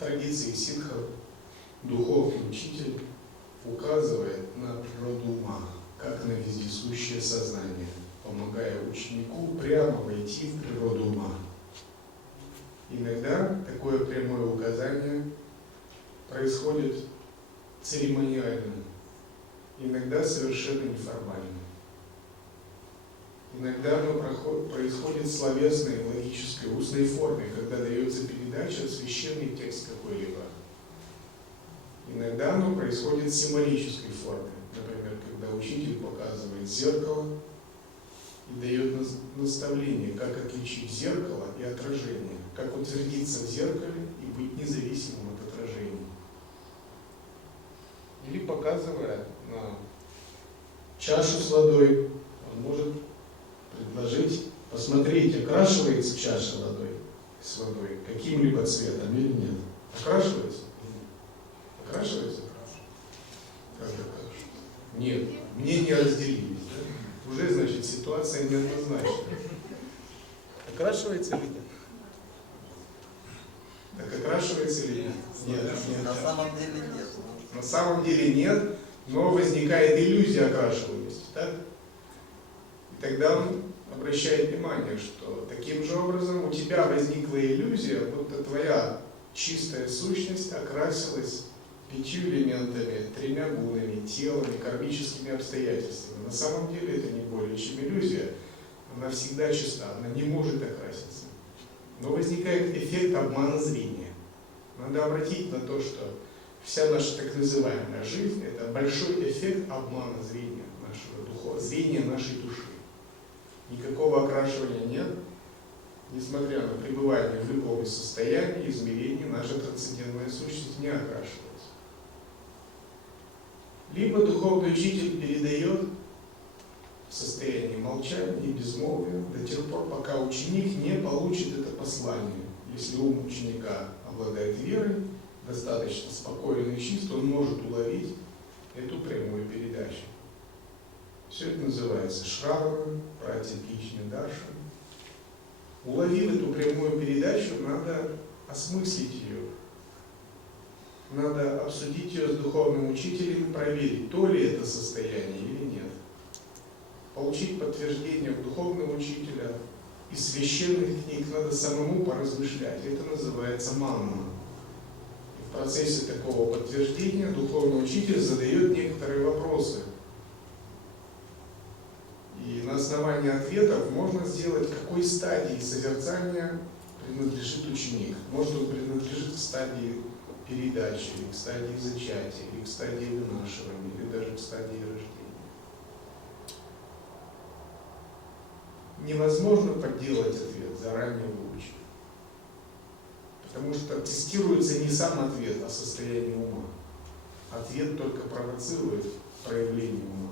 традиции ситхов духовный учитель указывает на природу ума, как на вездесущее сознание, помогая ученику прямо войти в природу ума. Иногда такое прямое указание происходит церемониально, иногда совершенно неформально. Иногда оно происходит в словесной, логической, устной форме, когда дается передача, священный текст какой-либо. Иногда оно происходит в символической форме, например, когда учитель показывает зеркало и дает наставление, как отличить зеркало и отражение, как утвердиться в зеркале и быть независимым от отражения. Или показывая на чашу с водой, он может предложить посмотреть, окрашивается чаша с водой каким-либо цветом или нет. Окрашивается? Окрашивается? Как окрашивается? Нет. Мнения разделились. Да? Уже, значит, ситуация неоднозначна. Окрашивается или нет? Так окрашивается или нет? Нет. На самом деле нет. На самом деле нет, но возникает иллюзия окрашиваемости. Так? И тогда он обращает внимание, что таким же образом у тебя возникла иллюзия, будто твоя чистая сущность окрасилась 5 элементами, 3 гунами, телами, кармическими обстоятельствами. На самом деле это не более чем иллюзия. Она всегда чиста, она не может окраситься. Но возникает эффект обмана зрения. Надо обратить на то, что вся наша так называемая жизнь – это большой эффект обмана зрения нашего духа, зрения нашей души. Никакого окрашивания нет, несмотря на пребывание в любом из состояний, измерений, наша трансцендентная сущность не окрашивается. Либо духовный учитель передает в состоянии молчания и безмолвия до тех пор, пока ученик не получит это послание. Если ум ученика обладает верой, достаточно спокойно и чисто, он может уловить эту прямую передачу. Все это называется шравана, пратикличный даршан. Уловив эту прямую передачу, надо осмыслить ее. Надо обсудить ее с духовным учителем и проверить, то ли это состояние или нет. Получить подтверждение у духовного учителя. Из священных книг надо самому поразмышлять. Это называется манна. И в процессе такого подтверждения духовный учитель задает некоторые вопросы. И на основании ответов можно сделать, к какой стадии созерцания принадлежит ученик. Может, он принадлежит к стадии передачи, или к стадии зачатия, или к стадии вынашивания, или даже к стадии рождения. Невозможно подделать ответ, заранее выучив. Потому что тестируется не сам ответ, а состояние ума. Ответ только провоцирует проявление ума.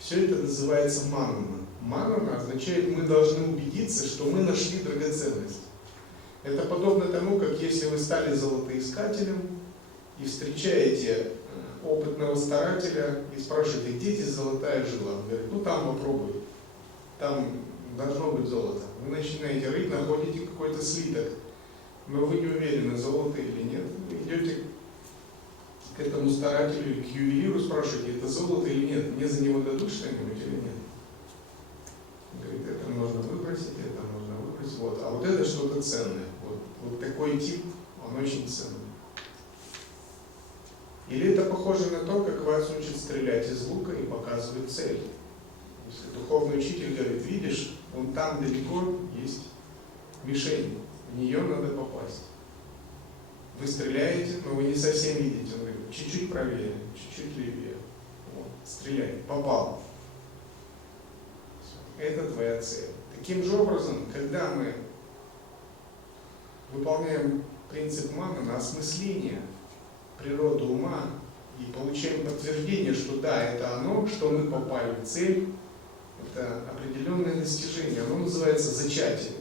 Все это называется манна. Манна означает, мы должны убедиться, что мы нашли драгоценность. Это подобно тому, как если вы стали золотоискателем и встречаете опытного старателя и спрашиваете, где здесь золотая жила? Он говорит, ну там попробуй, там должно быть золото. Вы начинаете рыть, находите какой-то слиток, но вы не уверены, золото или нет. Вы идете к этому старателю или к ювелиру, спрашиваете, это золото или нет, мне за него дадут что-нибудь или нет? Он говорит, это можно выбросить, это можно выбросить, вот. А вот это что-то ценное. Вот такой тип, он очень ценный. Или это похоже на то, как вас учат стрелять из лука и показывают цель. Если духовный учитель говорит, видишь, вон там далеко есть мишень, в нее надо попасть. Вы стреляете, но вы не совсем видите. Он говорит, чуть-чуть правее, чуть-чуть левее. Вот, стреляй, попал. Это твоя цель. Таким же образом, когда мы выполняем принцип манна на осмысление природы ума и получаем подтверждение, что да, это оно, что мы попали в цель, это определенное достижение. Оно называется зачатием.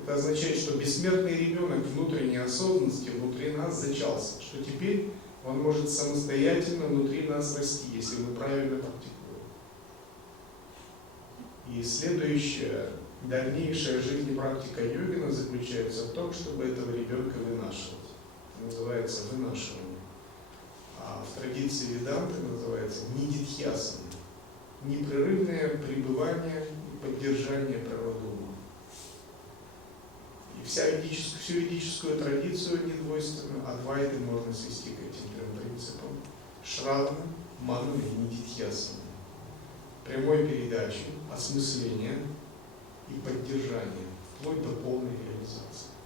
Это означает, что бессмертный ребенок внутренней осознанности внутри нас зачался, что теперь он может самостоятельно внутри нас расти, если мы правильно практикуем. И следующая, дальнейшая жизнь и практика йогина заключается в том, чтобы этого ребенка вынашивать. называется вынашивание, а в традиции Веданты называется нидидхьясана, непрерывное пребывание и поддержание природы ума. И всю ведическую традицию недвойственно Адвайты можно свести к этим трем принципам: шравана, манана и нидидхьясана. Прямой передачи, осмысления и поддержания, вплоть до полной реализации.